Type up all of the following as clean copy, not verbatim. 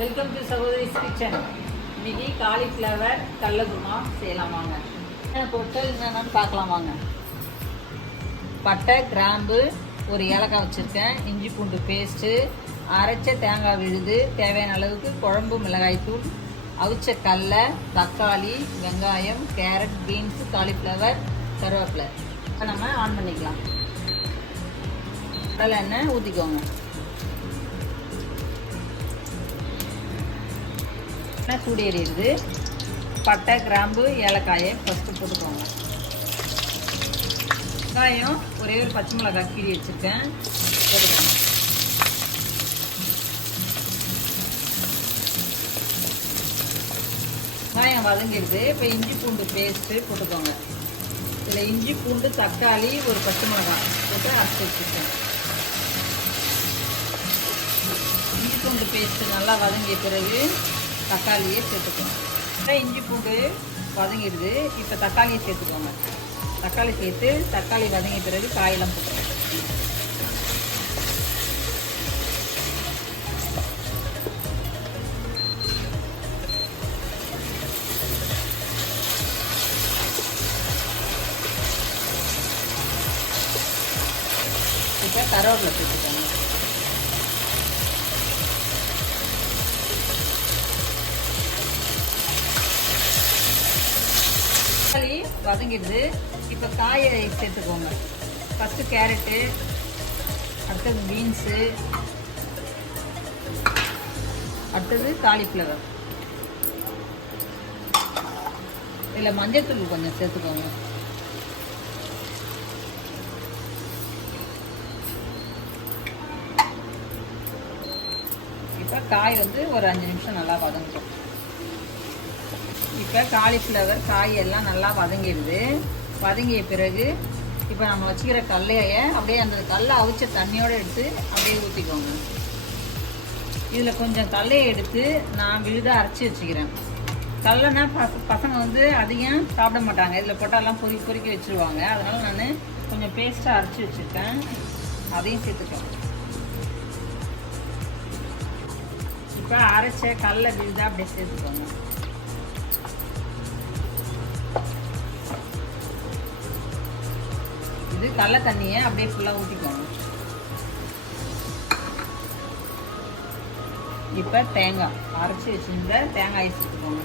Welcome to சகோதரிஸ் kitchen. இன்னைக்கு cauliflower கடலை குருமா செய்யலாம் வாங்க. பொருட்கள் என்னென்னு பார்க்கலாம் வாங்க. பட்டை, கிராம்பு, ஒரு ஏலக்காய் வச்சுருக்கேன், இஞ்சி பூண்டு பேஸ்ட்டு, அரைச்ச தேங்காய் விழுது, தேவையான அளவுக்கு குழம்பு மிளகாய்த்தூள், அவிச்ச கடலை, தக்காளி, வெங்காயம், கேரட், பீன்ஸு, காலிஃப்ளவர், கருவேப்பிலை. நம்ம ஆன் பண்ணிக்கலாம். கடலை எண்ணெய் ஊற்றிக்கோங்க. சூடு எரியுது. பட்டை, கிராம்பு, ஏலக்காயை ஃபஸ்ட்டு போட்டுக்கோங்க. வெங்காயம் ஒரே ஒரு பச்சை மிளகாய் கீறி வச்சுருக்கேன், போட்டுக்கோங்க. வெங்காயம் வதங்கிடுது. இப்போ இஞ்சி பூண்டு பேஸ்ட்டு போட்டுக்கோங்க. இதில் இஞ்சி பூண்டு, தக்காளி, ஒரு பச்சை மிளகாய் போட்டு அரைச்சி வச்சுருக்கேன். இஞ்சி பூண்டு பேஸ்ட்டு நல்லா வதங்கிய பிறகு தக்காளியை சேர்த்துக்கணும். இஞ்சி பூண்டு வதங்கிடுது. இப்போ தக்காளியை சேர்த்துக்கோங்க. தக்காளி சேர்த்து தக்காளி வதங்கிய பிறகு காயெல்லாம் போட்டுக்கோங்க. இப்போ கருவேப்பிலை சேர்த்துக்கோங்க. தக்காளி வதங்கிடுது. இப்போ காயை சேர்த்துக்கோங்க. ஃபஸ்ட்டு கேரட்டு, அடுத்தது பீன்ஸு, அடுத்தது காலிஃப்ளவர். இதில் மஞ்சள்தூள் கொஞ்சம் சேர்த்துக்கோங்க. இப்போ காய் ஒரு 5 நிமிஷம் நல்லா வதங்கட்டும். இப்போ காலிஃப்ளவர் காய் எல்லாம் நல்லா வதங்கிடுது. வதங்கிய பிறகு இப்போ நம்ம வச்சுக்கிற கடலையை அப்படியே அந்த கடலை அவிச்ச தண்ணியோடு எடுத்து அப்படியே ஊற்றிக்கோங்க. இதில் கொஞ்சம் கடலையை எடுத்து நான் விழுதாக அரைச்சி வச்சுக்கிறேன். கடலைனா பசங்க அதிகம் சாப்பிட மாட்டாங்க. இதில் போட்டாலாம் பொறுக்கி வச்சுருவாங்க. அதனால் நான் கொஞ்சம் பேஸ்ட்டாக அரைச்சி வச்சுருக்கேன், அதையும் சேர்த்துக்கேன். இப்போ அரைச்ச கடலை விழுதாக அப்படியே சேர்த்துக்கோங்க. இது கடலை தண்ணியை அப்படியே ஃபுல்லாக ஊற்றிக்கோங்க. இப்போ தேங்காய் அரைச்சி வச்சுருந்த தேங்காயை சேர்த்துக்கோங்க.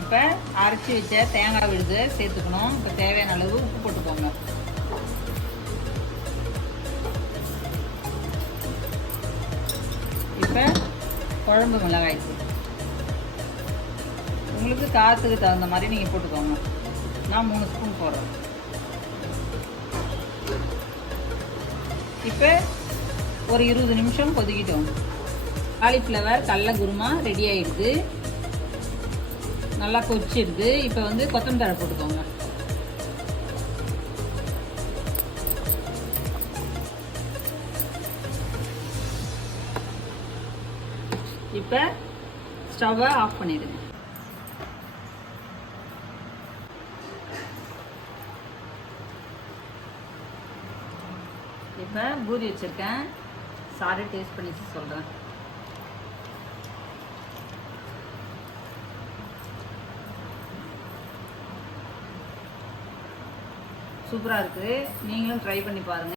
இப்போ அரைச்சி வச்ச தேங்காய் விழுது சேர்த்துக்கணும். இப்போ தேவையான அளவு உப்பு போட்டுக்கோங்க. இப்போ குழம்பு மிளகாய்த்தூள் உங்களுக்கு காரத்துக்கு தகுந்த மாதிரி நீங்கள் போட்டுக்கோங்க. நான் 3 ஸ்பூன் போடுறேன். இப்போ ஒரு 20 நிமிஷம் கொதிக்கிட்டோம். காலிஃப்ளவர் கடலை குருமா ரெடி ஆகிடுது. நல்லா கொதிச்சிடுது. இப்போ கொத்தமல்லி தழை போட்டுக்கோங்க. இப்போ ஸ்டவ்வை ஆஃப் பண்ணிடுங்க. இப்போ பூரி வச்சுருக்கேன், சாரி டேஸ்ட் பண்ணிட்டு சொல்கிறேன். சூப்பராக இருக்குது. நீங்களும் ட்ரை பண்ணி பாருங்கள்.